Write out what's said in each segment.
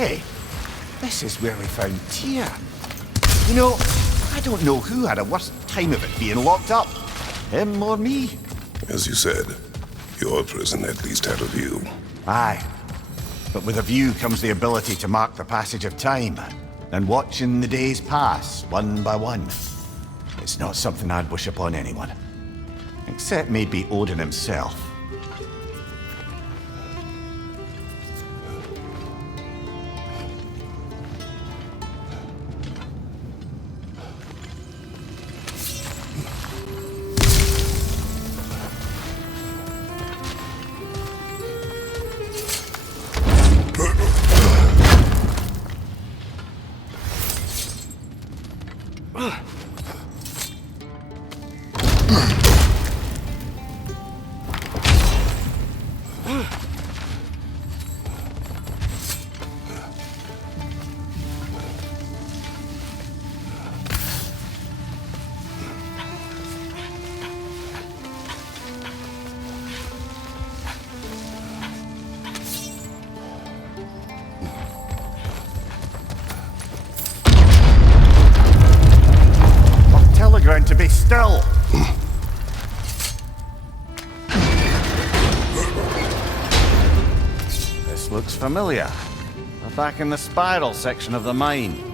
Hey, this is where we found Tyr. You know, I don't know who had a worse time of it being locked up. Him or me? As you said, your prison at least had a view. Aye. But with a view comes the ability to mark the passage of time, and watching the days pass, one by one. It's not something I'd wish upon anyone. Except maybe Odin himself. Telegram to be still. This looks familiar. We're back in the spiral section of the mine.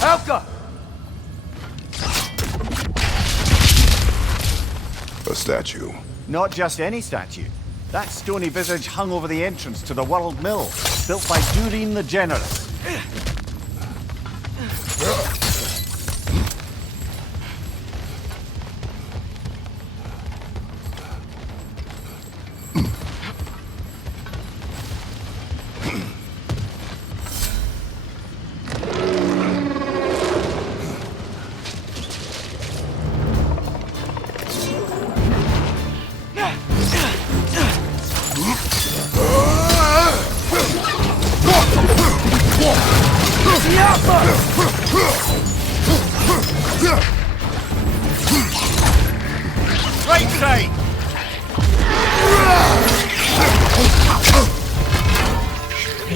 Elka! A statue. Not just any statue. That stony visage hung over the entrance to the World Mill, built by Durin the Generous. Right side!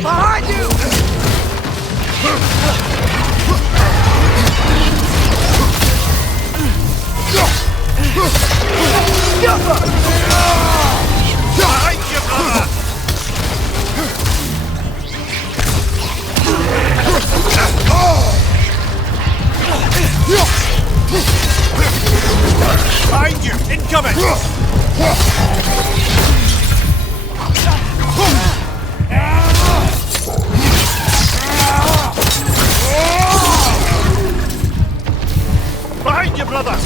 Behind you! Behind you, brother! Behind you! Incoming! Behind you, brother!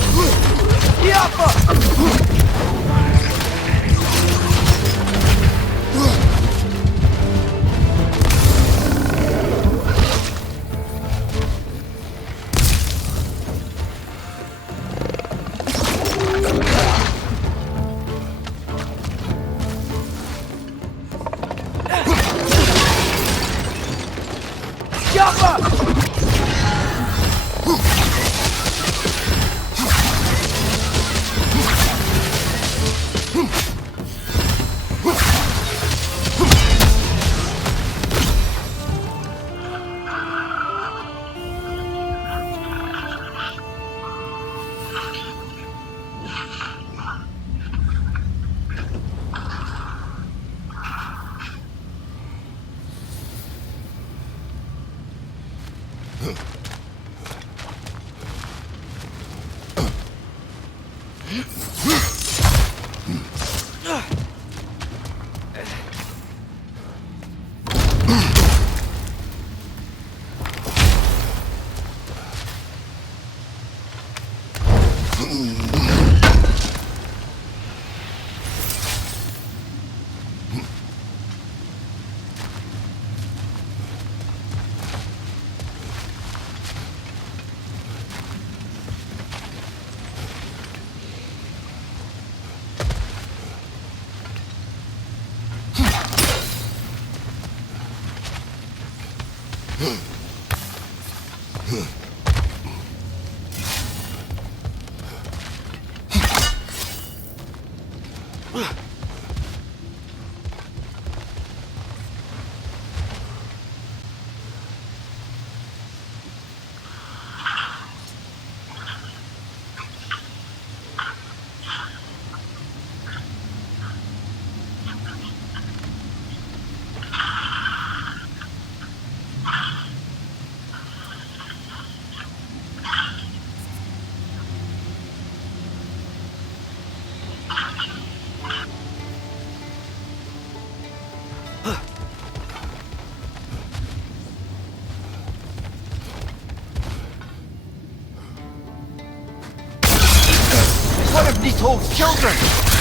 One of Nito's children!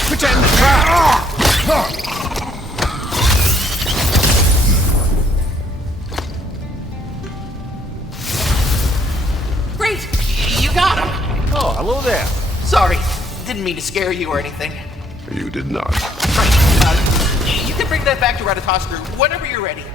Put it in the trap! Great! You got him! Oh, hello there. Sorry, didn't mean to scare you or anything. You did not. Right, you can bring that back to Ratatoskru whenever you're ready.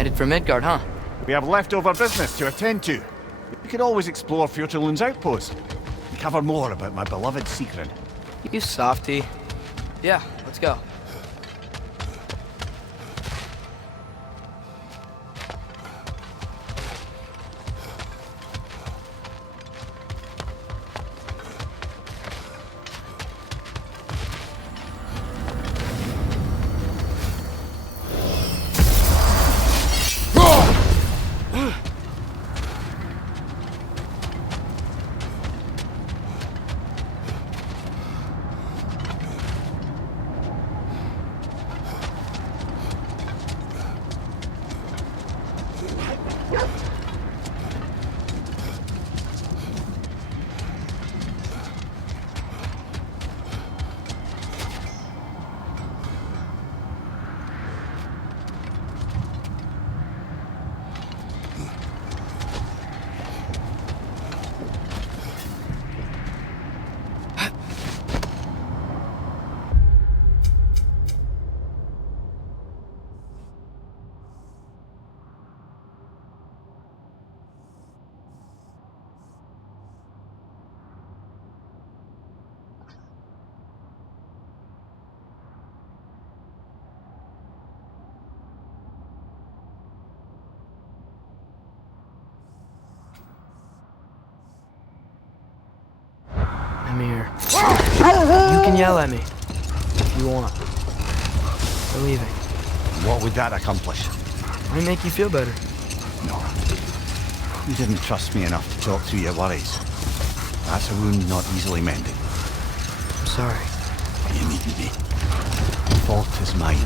Headed for Midgard, huh? We have leftover business to attend to. We could always explore Fjortulund's outpost and cover more about my beloved Sigrun. You softy. Yeah, let's go. I'm here. You can yell at me if you want. We're leaving. What would that accomplish? Might make you feel better. No. You didn't trust me enough to talk through your worries. That's a wound not easily mended. I'm sorry. You needn't be. The fault is mine.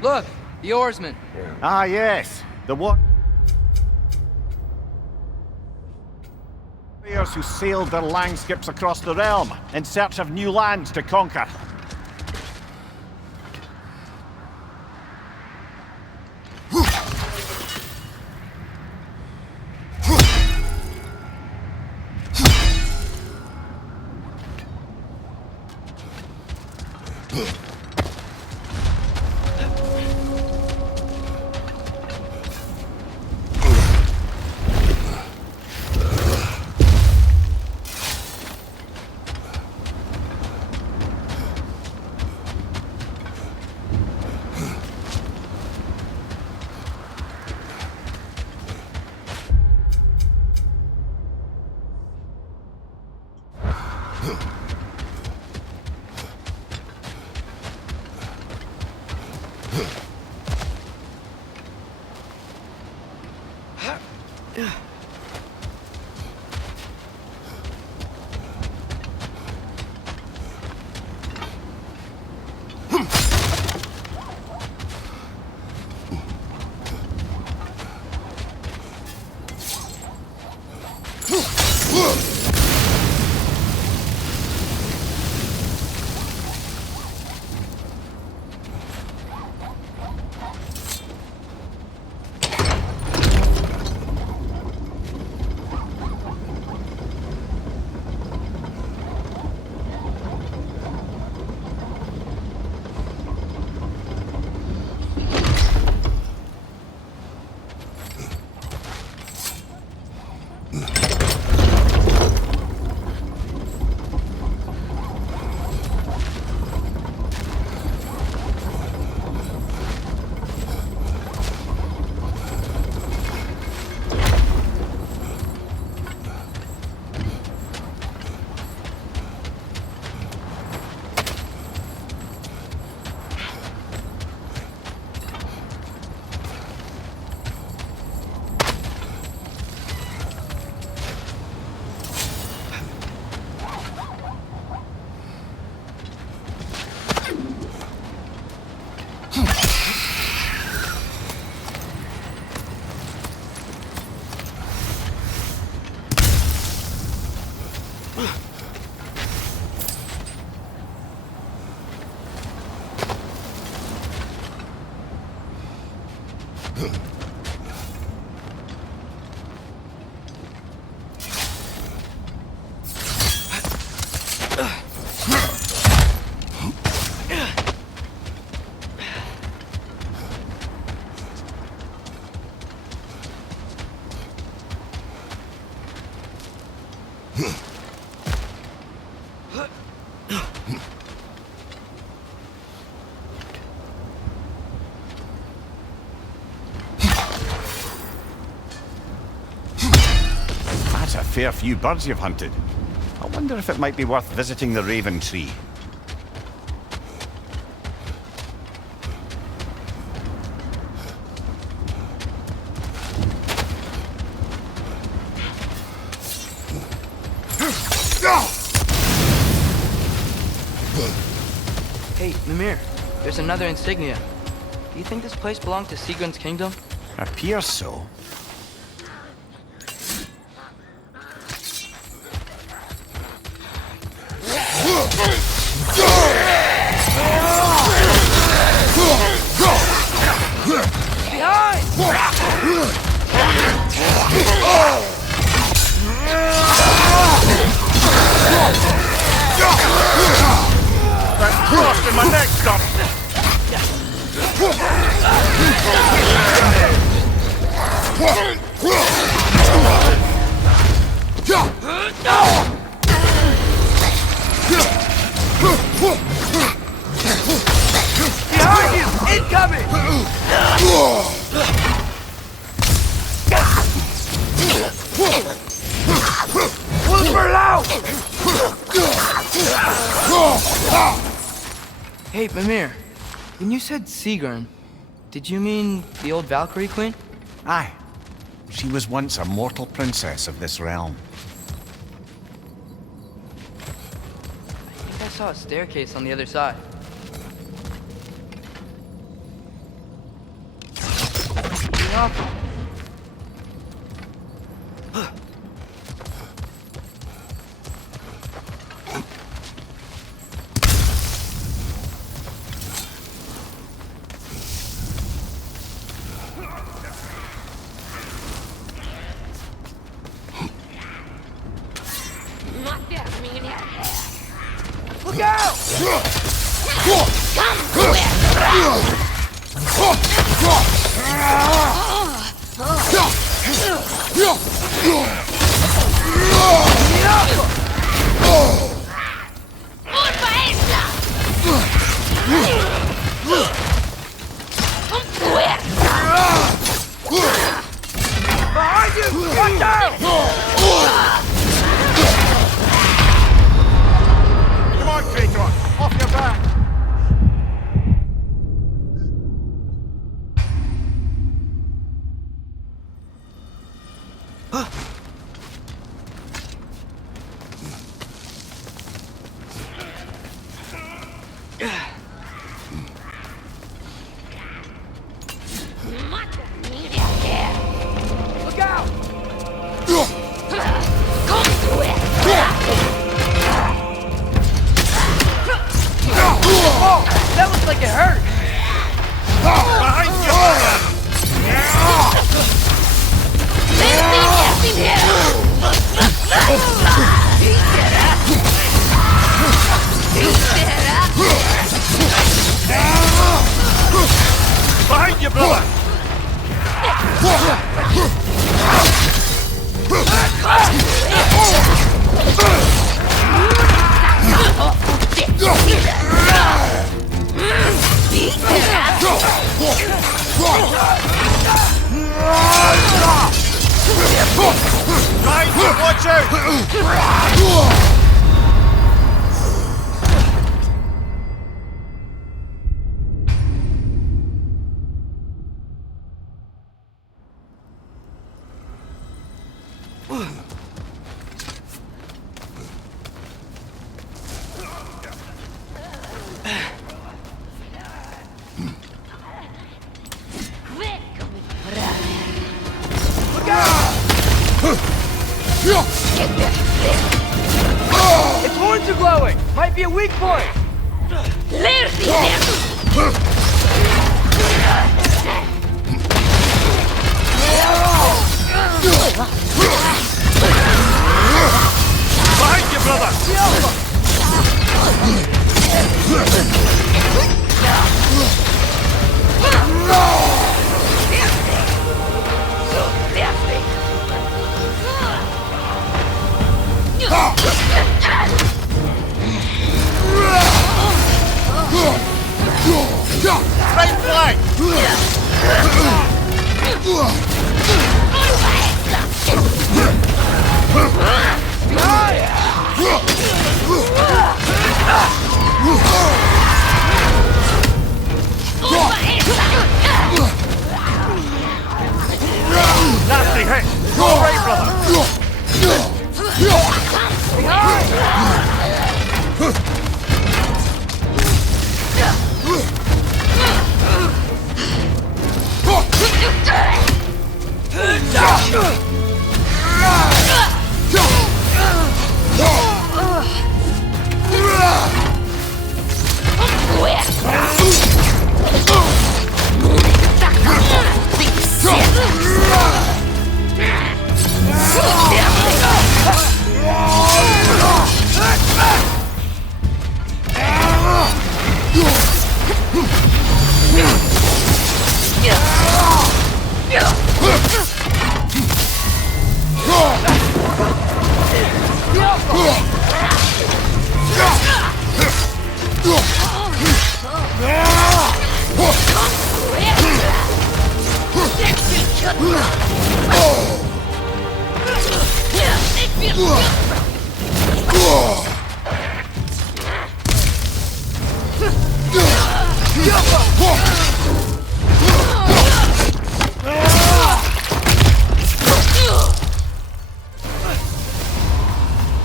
Look, the oarsman. Ah, yes. The what? Warriors who sailed their langskips across the realm in search of new lands to conquer. That's a fair few birds you've hunted. I wonder if it might be worth visiting the Raven Tree. Hey, Mimir, there's another insignia. Do you think this place belonged to Sigrun's kingdom? Appears so. Crossed in my neck, stop! Behind you! Incoming! Super loud! Hey, Mimir. When you said Sigrun, did you mean the old Valkyrie queen? Aye. She was once a mortal princess of this realm. I think I saw a staircase on the other side. Get off. Look out! Behind you! Watch out! Come on, Kratos! Off your back! Look out! Oh, that looks like it hurt! Behind you! Behind you, brother! Behind you, watch out! Its horns are glowing! Might be a weak point! Behind you, brother! Right flank! Nasty hit! Go right, brother!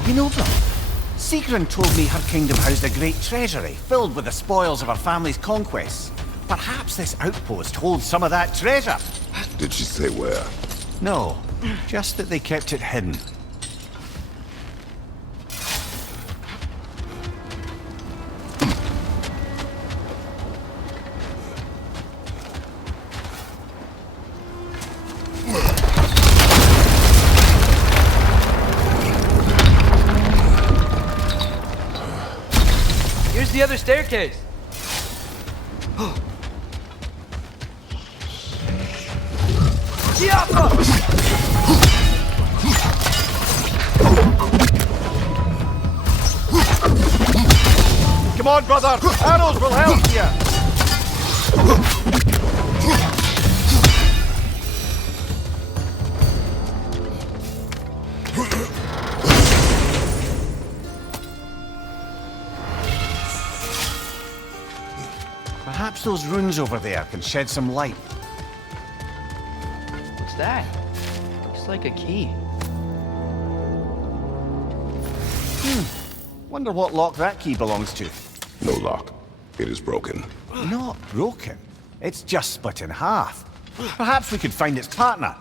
You know, brother, Sigrun told me her kingdom housed a great treasury filled with the spoils of her family's conquests. Perhaps this outpost holds some of that treasure. Did she say where? No, just that they kept it hidden. Here's the other staircase. Come on, brother! Arrows will help you! Perhaps those runes over there can shed some light. What's that? Looks like a key. Wonder what lock that key belongs to. No lock. It is broken. Not broken. It's just split in half. Perhaps we could find its partner.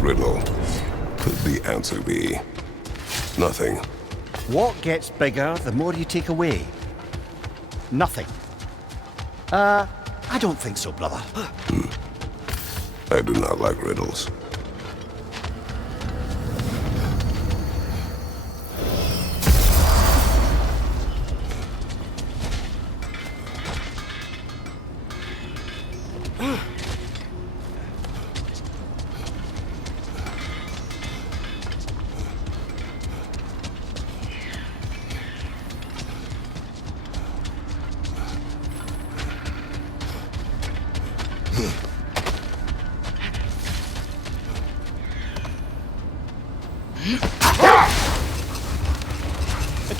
Riddle. Could the answer be nothing? What gets bigger the more you take away? Nothing. I don't think so, brother. I do not like riddles.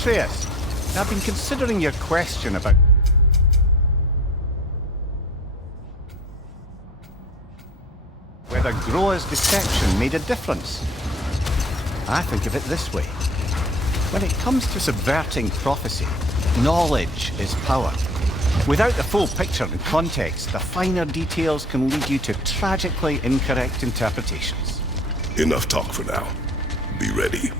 Atreus, I've been considering your question about whether Groa's deception made a difference. I think of it this way. When it comes to subverting prophecy, knowledge is power. Without the full picture and context, the finer details can lead you to tragically incorrect interpretations. Enough talk for now. Be ready.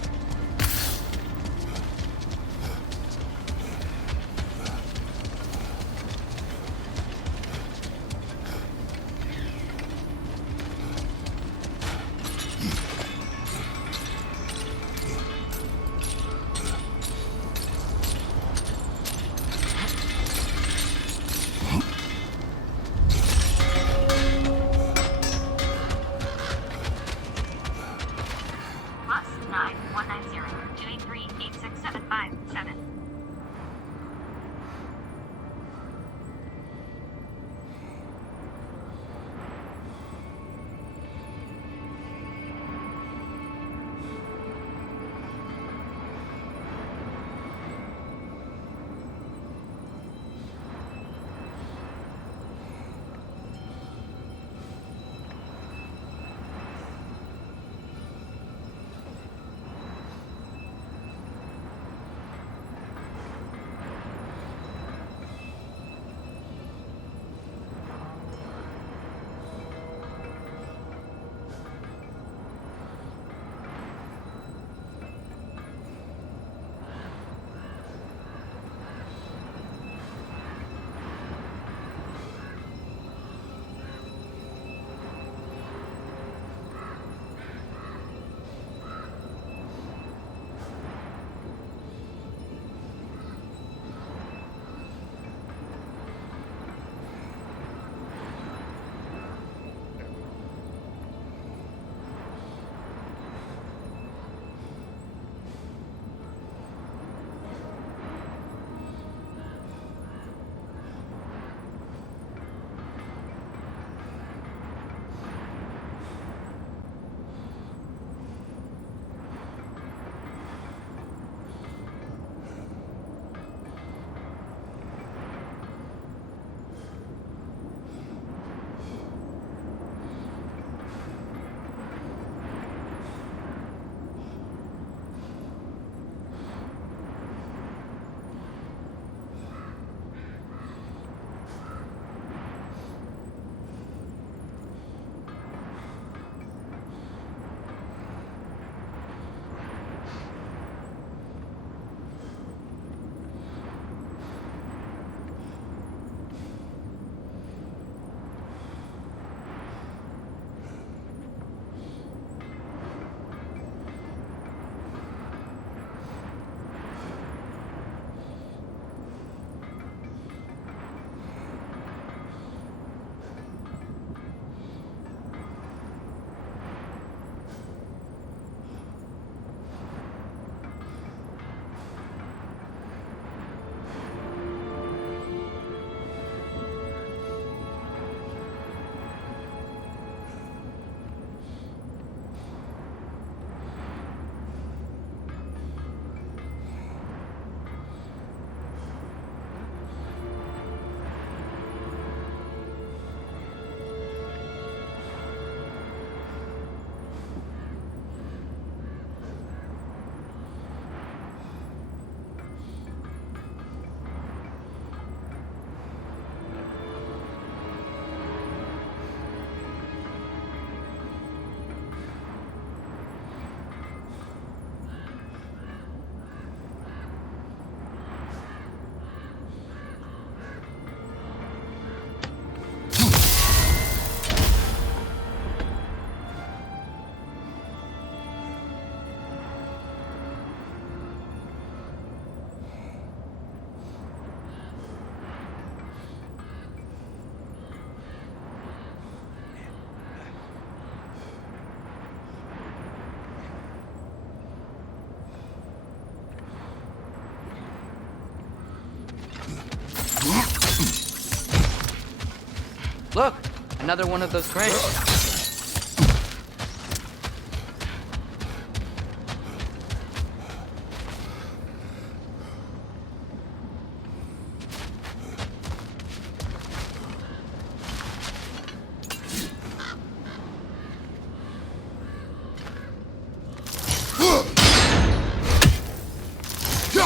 Look, another one of those crates.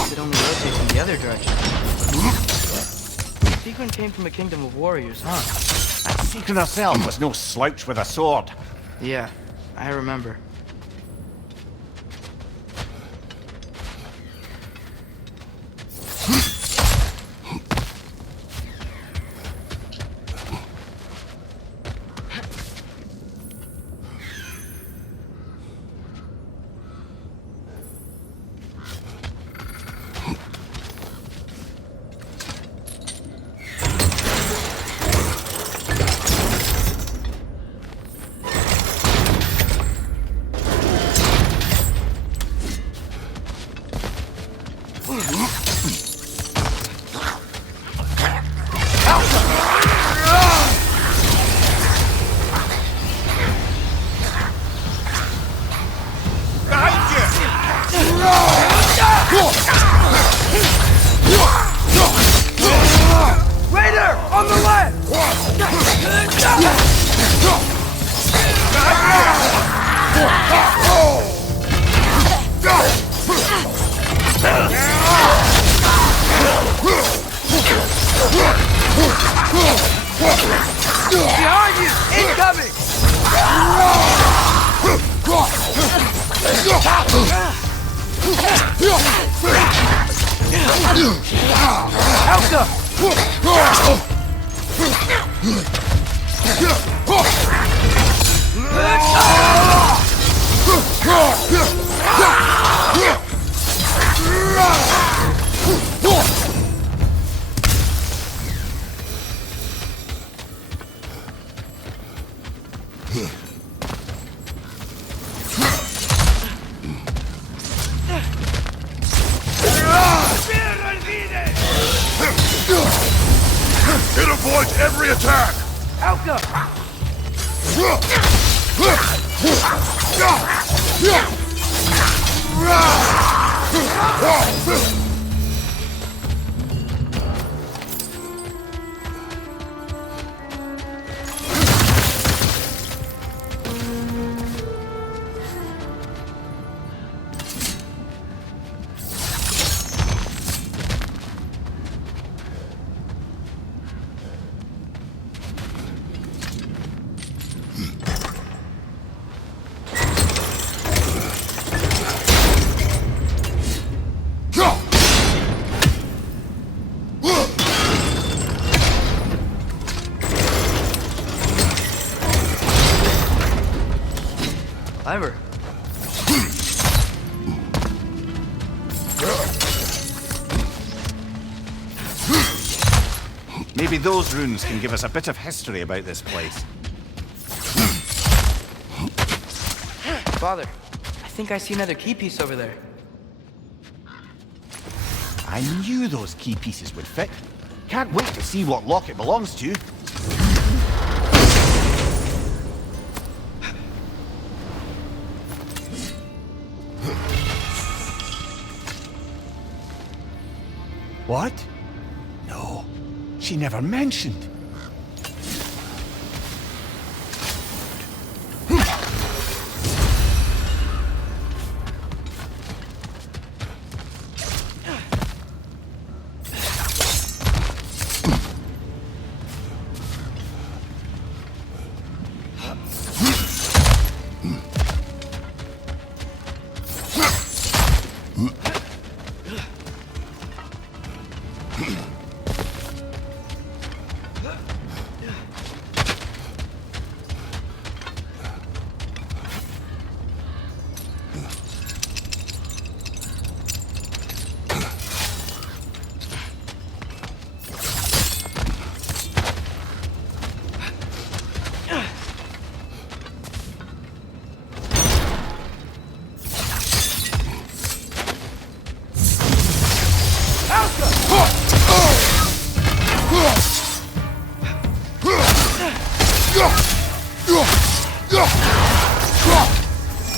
guess it only rotates in the other direction. Sequin came from a kingdom of warriors, huh? That Seeker herself was no slouch with a sword. Yeah, I remember. Raider! On the left! Behind you! Incoming! Elsa! It avoids every attack! Elsa! Clever. Maybe those runes can give us a bit of history about this place. Father, I think I see another key piece over there. I knew those key pieces would fit. Can't wait to see what lock it belongs to. What? No, she never mentioned.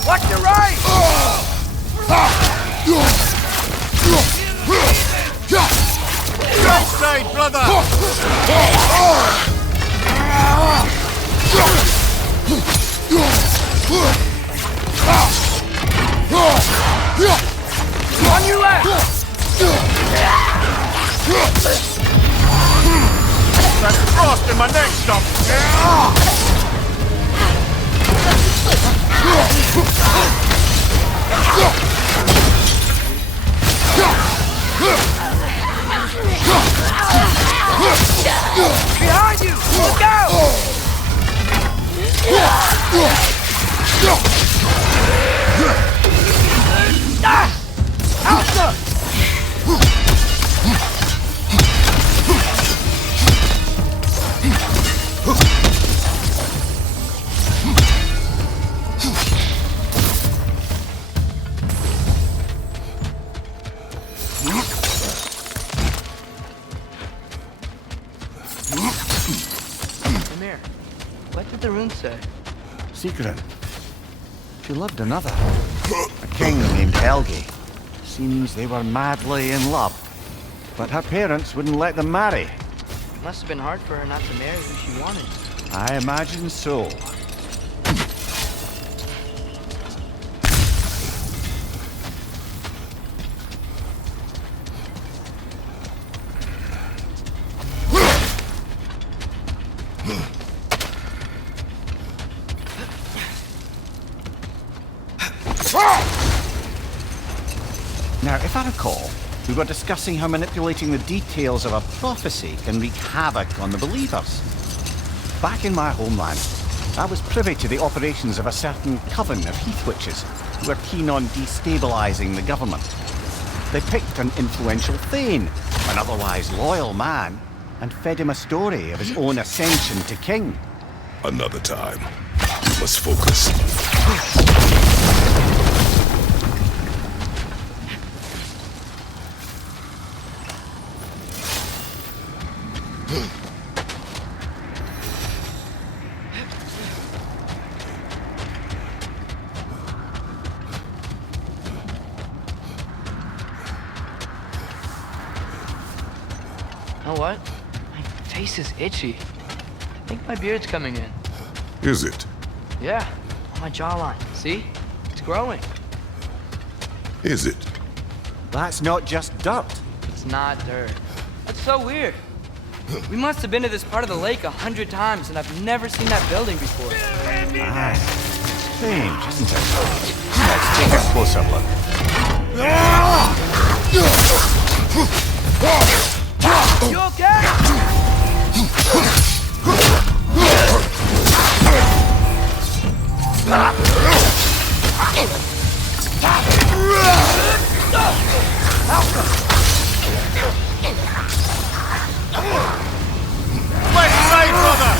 Watch your right! Right side, brother! On your left! That's frost in my neck stuff. Behind you! Look out! Come here. What did the rune say? Secret. She loved another. A king named Helgi. Seems they were madly in love. But her parents wouldn't let them marry. It must have been hard for her not to marry who she wanted. I imagine so. Now, if I recall, we were discussing how manipulating the details of a prophecy can wreak havoc on the believers. Back in my homeland, I was privy to the operations of a certain coven of heath witches who were keen on destabilizing the government. They picked an influential thane, an otherwise loyal man, and fed him a story of his own ascension to king. Another time. We must focus. You know what? My face is itchy. I think my beard's coming in. Is it? Yeah, on my jawline. See? It's growing. Is it? That's not just dirt. It's not dirt. That's so weird. We must have been to this part of the lake 100 times, and I've never seen that building before. Aye. Strange, isn't it? Let's take a closer look. You okay? Left side, brother!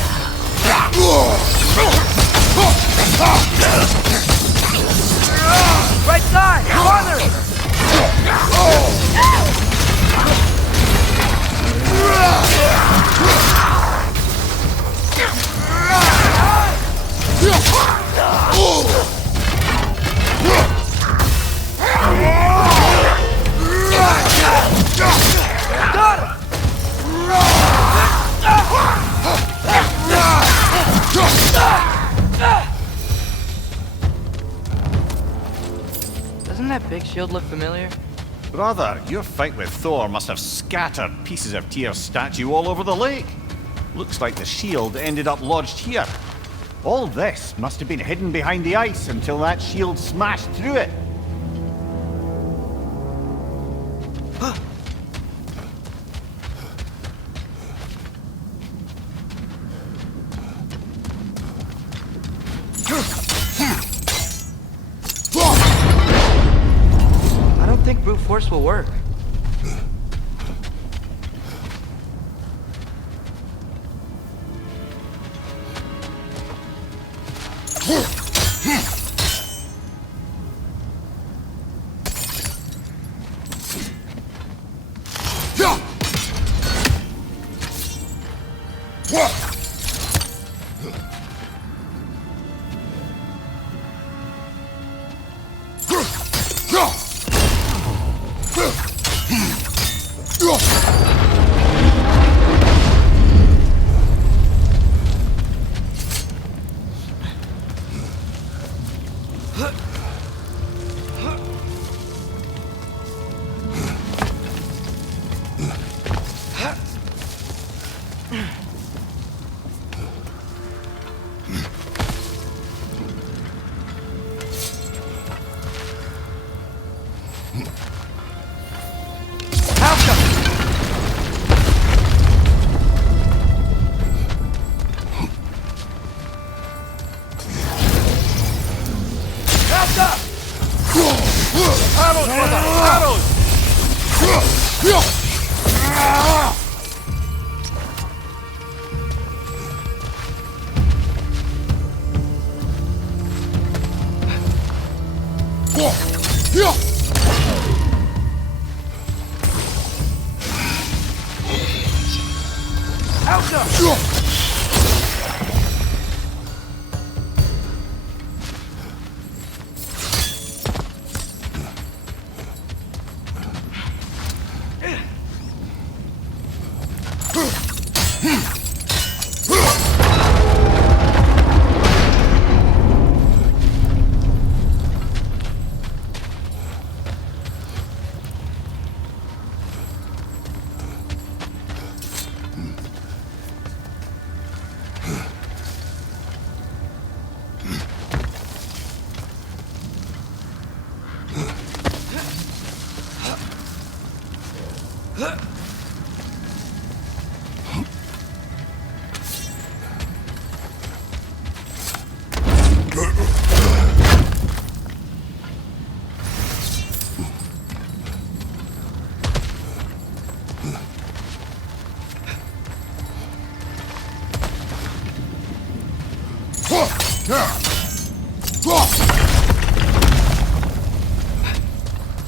Right side! Farther! Got him! Doesn't that big shield look familiar? Brother, your fight with Thor must have scattered pieces of Tyr's statue all over the lake. Looks like the shield ended up lodged here. All this must have been hidden behind the ice until that shield smashed through it. I don't think brute force will work.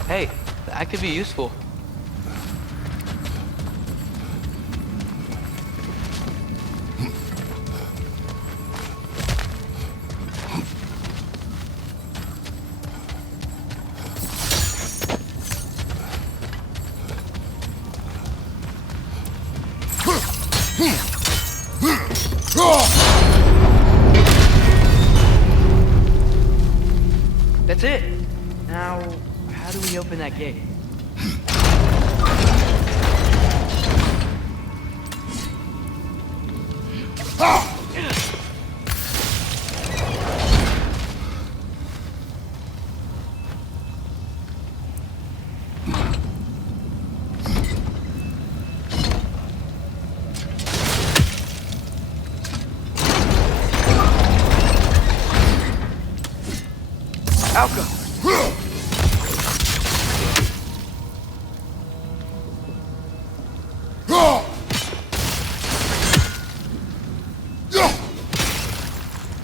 Hey, that could be useful. That's it. Now, how do we open that gate? Alka!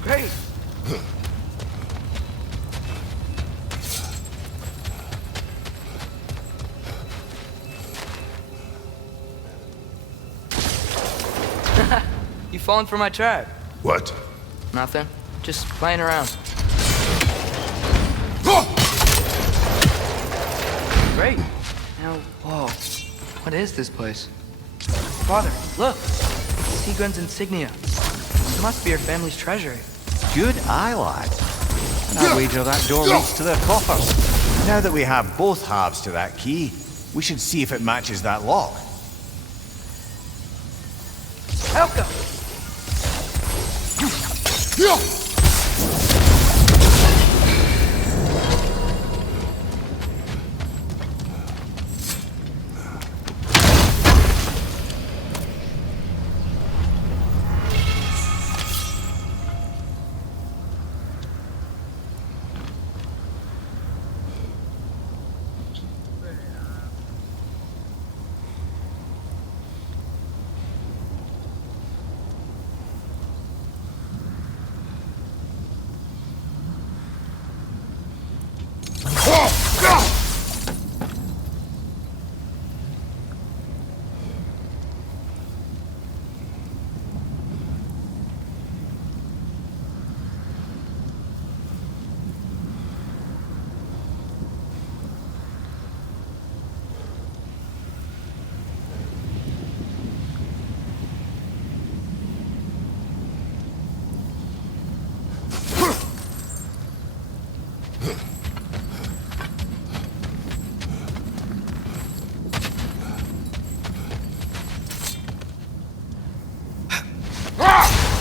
Great! You falling for my trap? What? Nothing. Just playing around. Great. Now, whoa. What is this place? Father, look. Seagram's insignia. This must be your family's treasure. Good eye, lad. And I wager that door leads to their coffers. Now that we have both halves to that key, we should see if it matches that lock. Elka!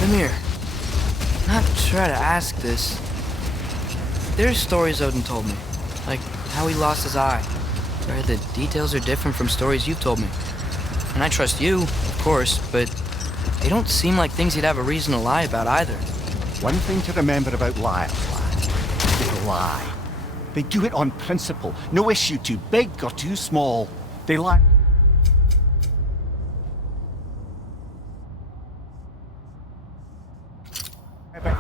Come here. Not to try to ask this. There's stories Odin told me, like how he lost his eye, where the details are different from stories you've told me. And I trust you, of course, but they don't seem like things he'd have a reason to lie about either. One thing to remember about liars, lad. They lie. They do it on principle. No issue too big or too small. They lie.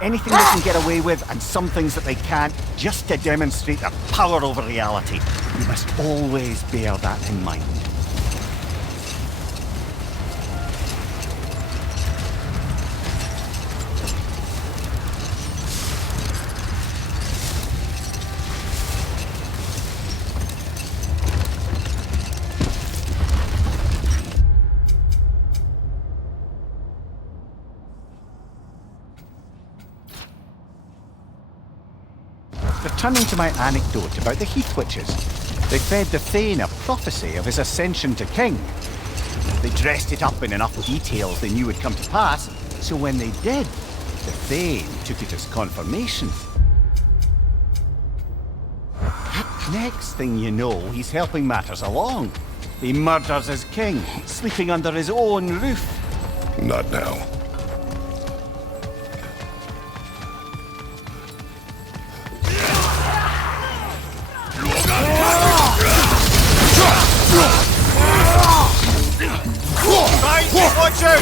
Anything they can get away with, and some things that they can't, just to demonstrate their power over reality. You must always bear that in mind. Returning to my anecdote about the Heath Witches, they fed the Thane a prophecy of his ascension to king. They dressed it up in enough details they knew would come to pass, so when they did, the Thane took it as confirmation. Next thing you know, he's helping matters along. He murders his king, sleeping under his own roof. Not now. Watch out!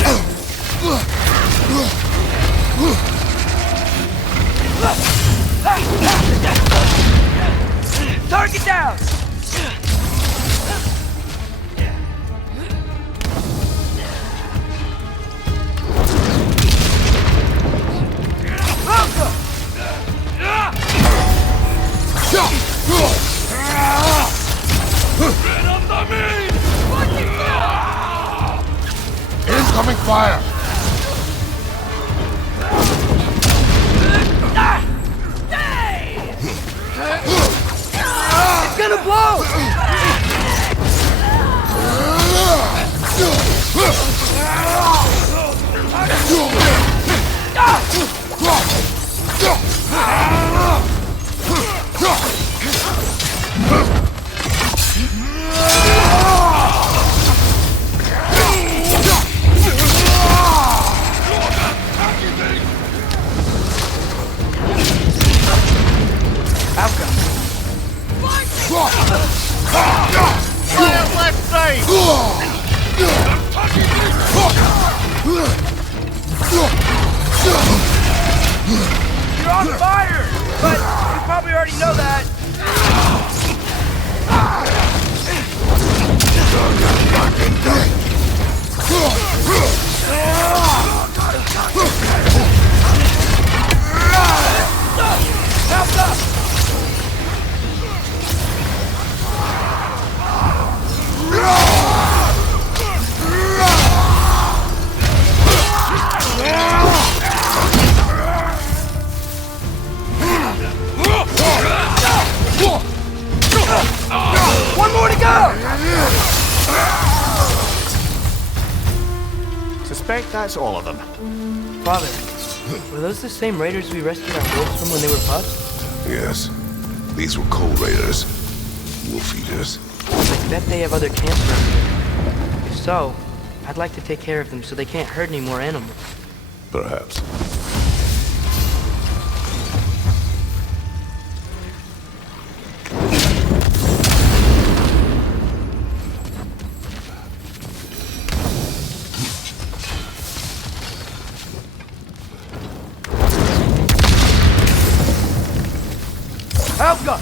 Target down! Incoming fire! It's gonna blow! Left side! You're on fire! But you probably already know that. Help up! One more to go! Suspect that's all of them. Father, were those the same raiders we rescued our wolves from when they were pups? Yes. These were cold raiders. Wolf eaters. I bet they have other camps around here. If so, I'd like to take care of them so they can't hurt any more animals. Perhaps. Helga!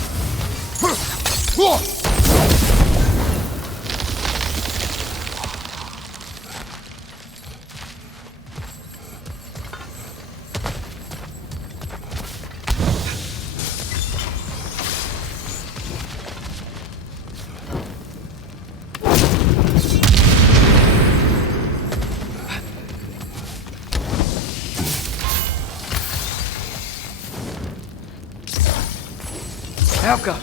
Helga!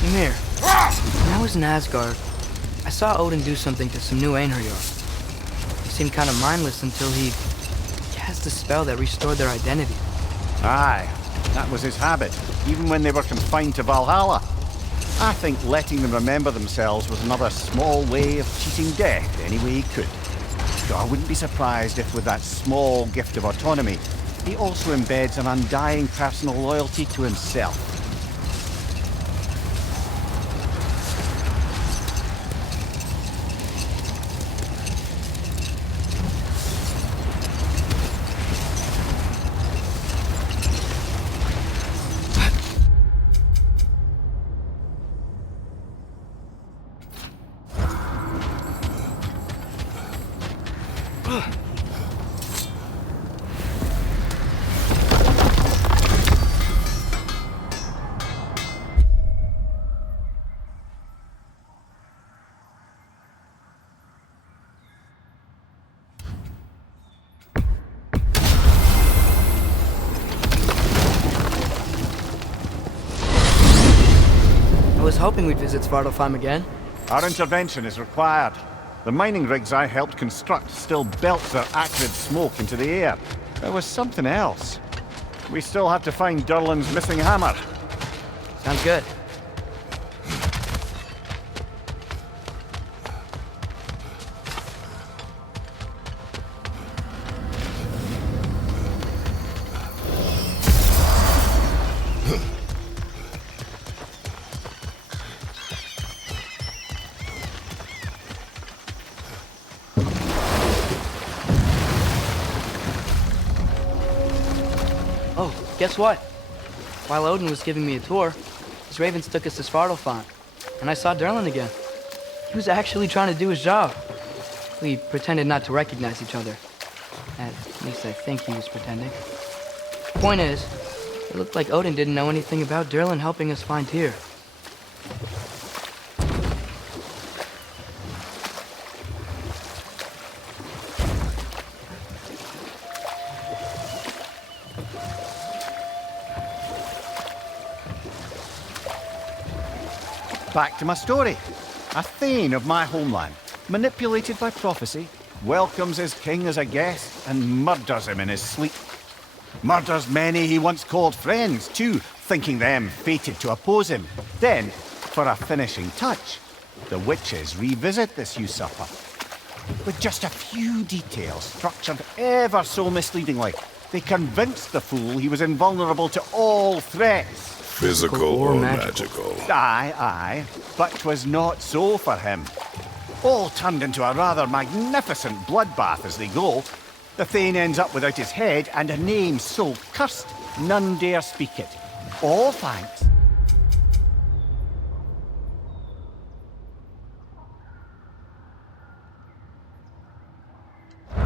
Ymir, when I was in Asgard, I saw Odin do something to some new Einherjar. He seemed kind of mindless until he cast a spell that restored their identity. Aye, that was his habit, even when they were confined to Valhalla. I think letting them remember themselves was another small way of cheating death any way he could. So I wouldn't be surprised if with that small gift of autonomy, he also embeds an undying personal loyalty to himself. I was hoping we'd visit Svartalfheim again. Our intervention is required. The mining rigs I helped construct still belch their acrid smoke into the air. There was something else. We still have to find Durlin's missing hammer. Sounds good. Oh, guess what? While Odin was giving me a tour, his ravens took us to Svartalfheim, and I saw Durlin again. He was actually trying to do his job. We pretended not to recognize each other. At least I think he was pretending. Point is, it looked like Odin didn't know anything about Durlin helping us find Tyr. Back to my story. A Thane of my homeland, manipulated by prophecy, welcomes his king as a guest and murders him in his sleep. Murders many he once called friends, too, thinking them fated to oppose him. Then, for a finishing touch, the witches revisit this usurper. With just a few details structured ever so misleadingly, they convinced the fool he was invulnerable to all threats. Physical or magical? Aye, aye, but 'twas not so for him. All turned into a rather magnificent bloodbath as they go. The Thane ends up without his head and a name so cursed none dare speak it. All thanks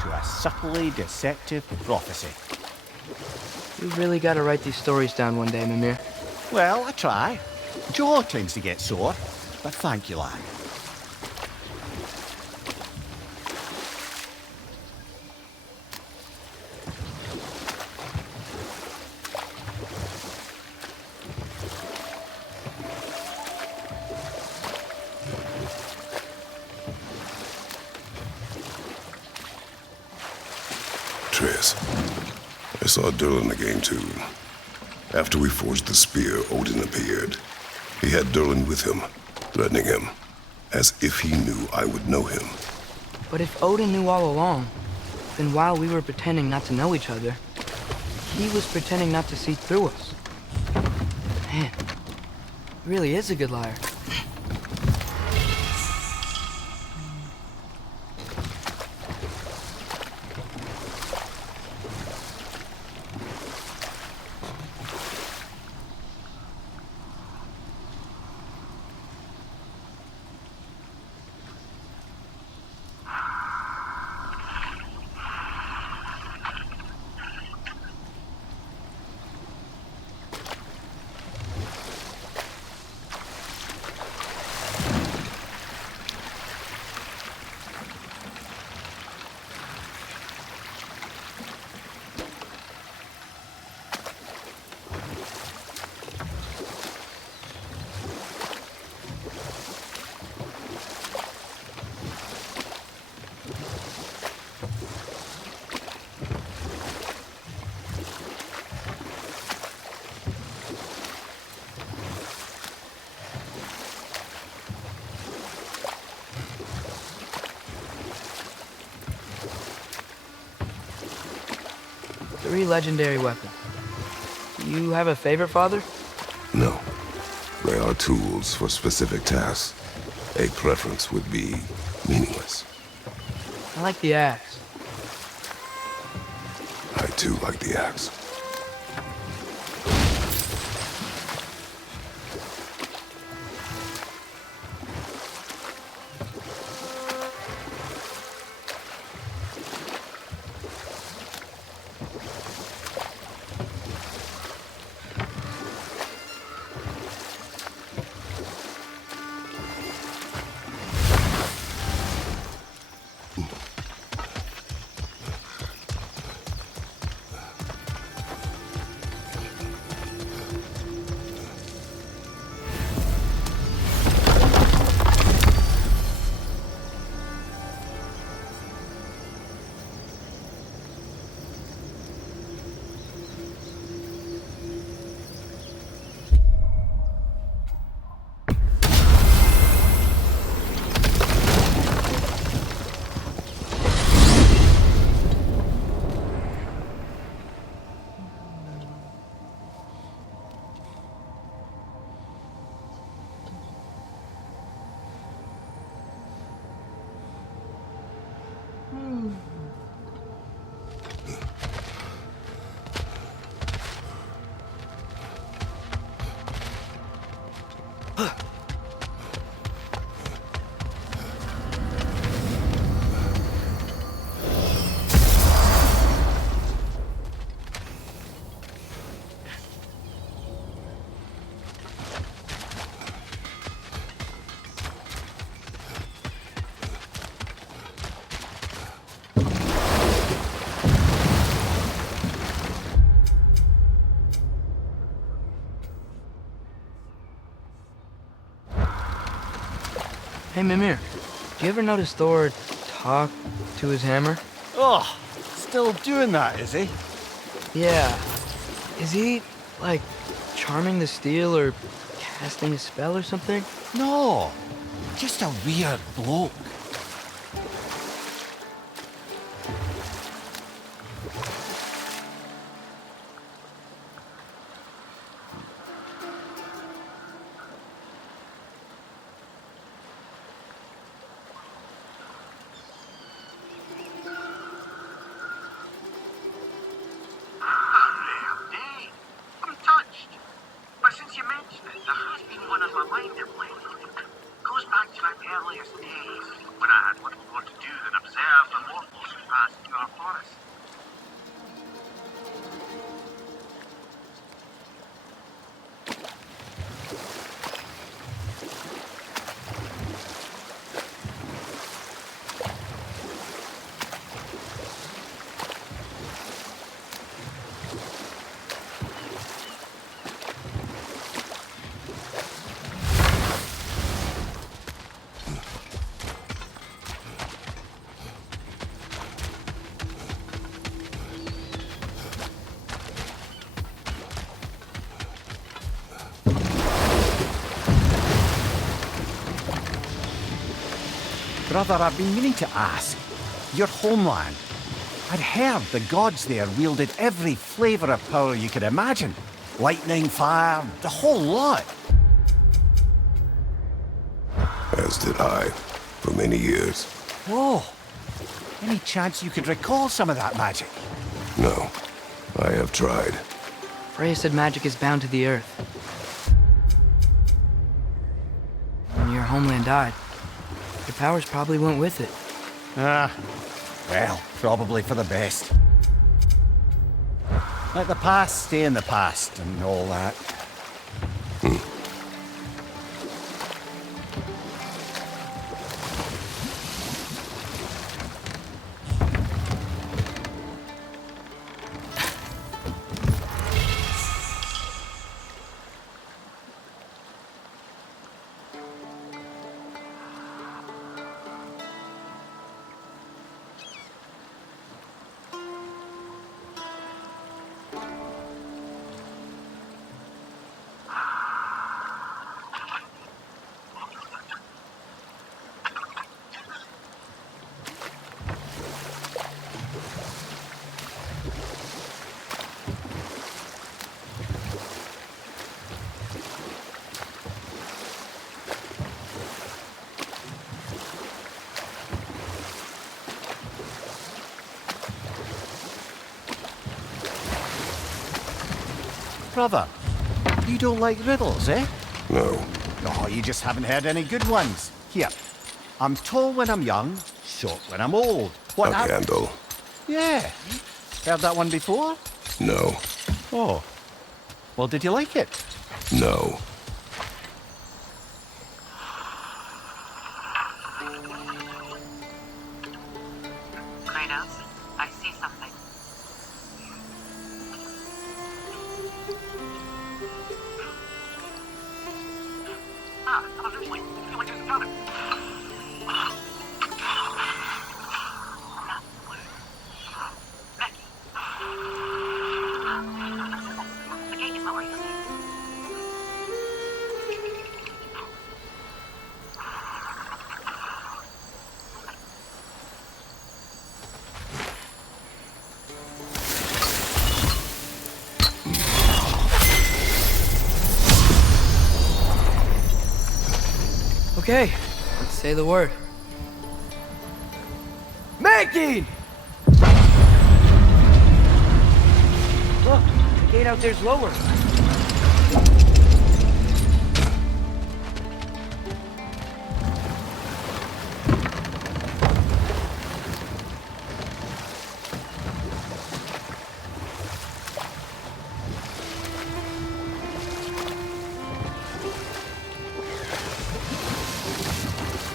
to a subtly deceptive prophecy. You really gotta write these stories down one day, Mimir. Well, I try. Jaw tends to get sore, but thank you, lad. Triss, I saw Durlin again too. After we forged the spear, Odin appeared. He had Durlin with him, threatening him, as if he knew I would know him. But if Odin knew all along, then while we were pretending not to know each other, he was pretending not to see through us. Man, he really is a good liar. 3 legendary weapons. Do you have a favorite, Father? No. They are tools for specific tasks. A preference would be meaningless. I like the axe. I too like the axe. Hey, Mimir, do you ever notice Thor talk to his hammer? Oh, still doing that, is he? Yeah. Is he, like, charming the steel or casting a spell or something? No, just a weird bloke. I'm touched. But since you mentioned it, there has been one on my mind of late. Goes back to my earliest days, when I had little more to do than observe the mortals who passed through our forest. Brother, I've been meaning to ask. Your homeland. I'd heard the gods there wielded every flavour of power you could imagine. Lightning, fire, the whole lot. As did I, for many years. Whoa. Any chance you could recall some of that magic? No, I have tried. Freya said magic is bound to the earth. When your homeland died, your powers probably went with it. Well, probably for the best. Let the past stay in the past and all that. Brother, you don't like riddles, eh? No. Oh, you just haven't heard any good ones. Here, I'm tall when I'm young, short when I'm old. What A candle. Yeah. Heard that one before? No. Oh. Well, did you like it? No. Kratos, I see something. Ah, I was actually feeling just got it. Becky. The gate is lower, isn't it? Okay, let's say the word. Making! Look, the gate out there's lower.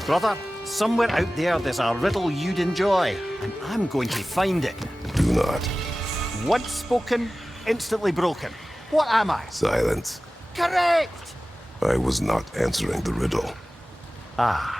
Brother, somewhere out there's a riddle you'd enjoy, and I'm going to find it. Do not. Once spoken, instantly broken. What am I? Silence. Correct! I was not answering the riddle. Ah.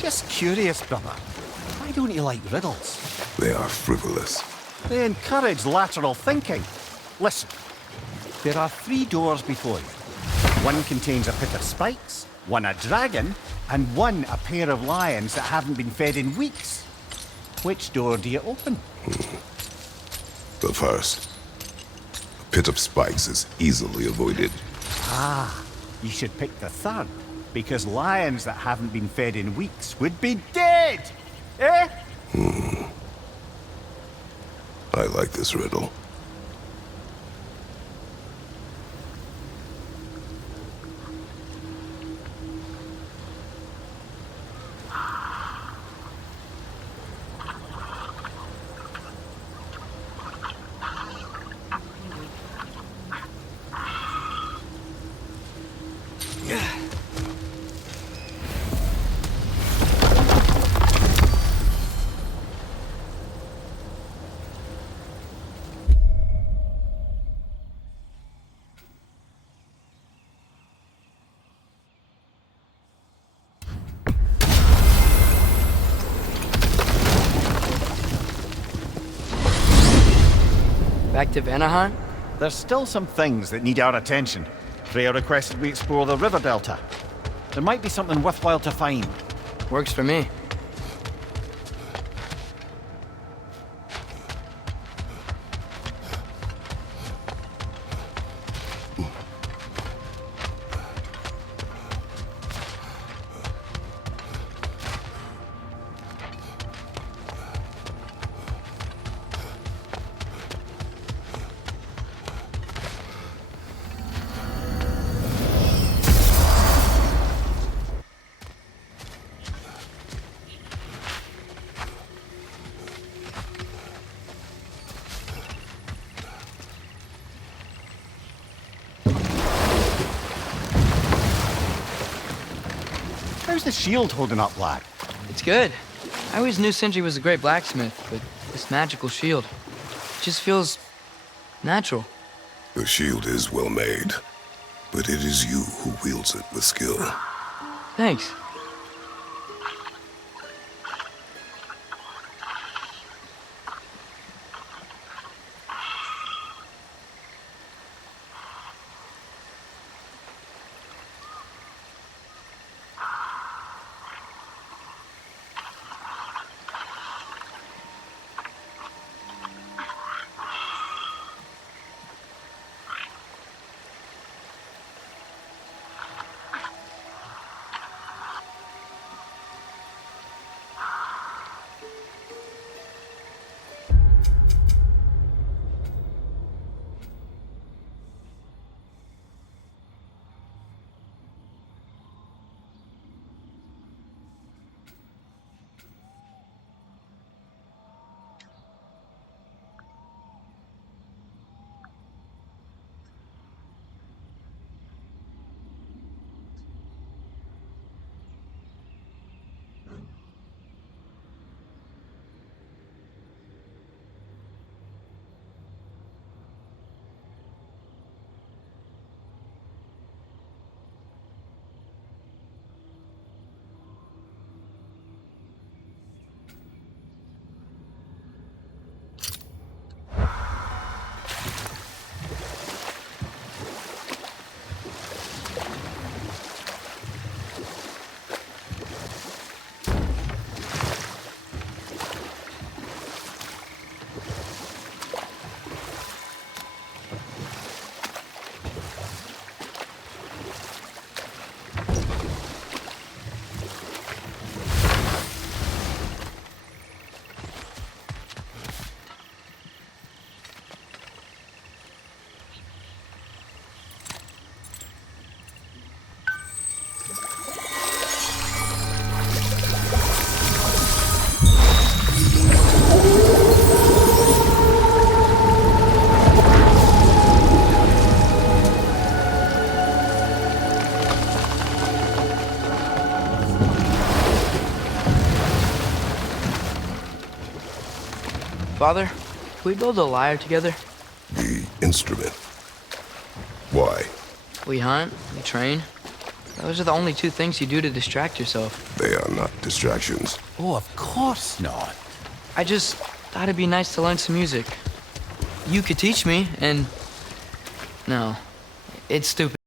Just curious, brother. Why don't you like riddles? They are frivolous. They encourage lateral thinking. Listen, there are 3 doors before you. One contains a pit of spikes, one a dragon, and one a pair of lions that haven't been fed in weeks. Which door do you open? The first. A pit of spikes is easily avoided. Ah, you should pick the third, because lions that haven't been fed in weeks would be dead! Eh? I like this riddle. Back to Vanaheim? There's still some things that need our attention. Freya requested we explore the river delta. There might be something worthwhile to find. Works for me. How's the shield holding up, lad? It's good. I always knew Sindri was a great blacksmith, but this magical shield, it just feels natural. The shield is well made, but it is you who wields it with skill. Thanks. Father, can we build a lyre together? The instrument. Why? We hunt, we train. Those are the only two things you do to distract yourself. They are not distractions. Oh, of course not. I just thought it'd be nice to learn some music. You could teach me, and... No, it's stupid.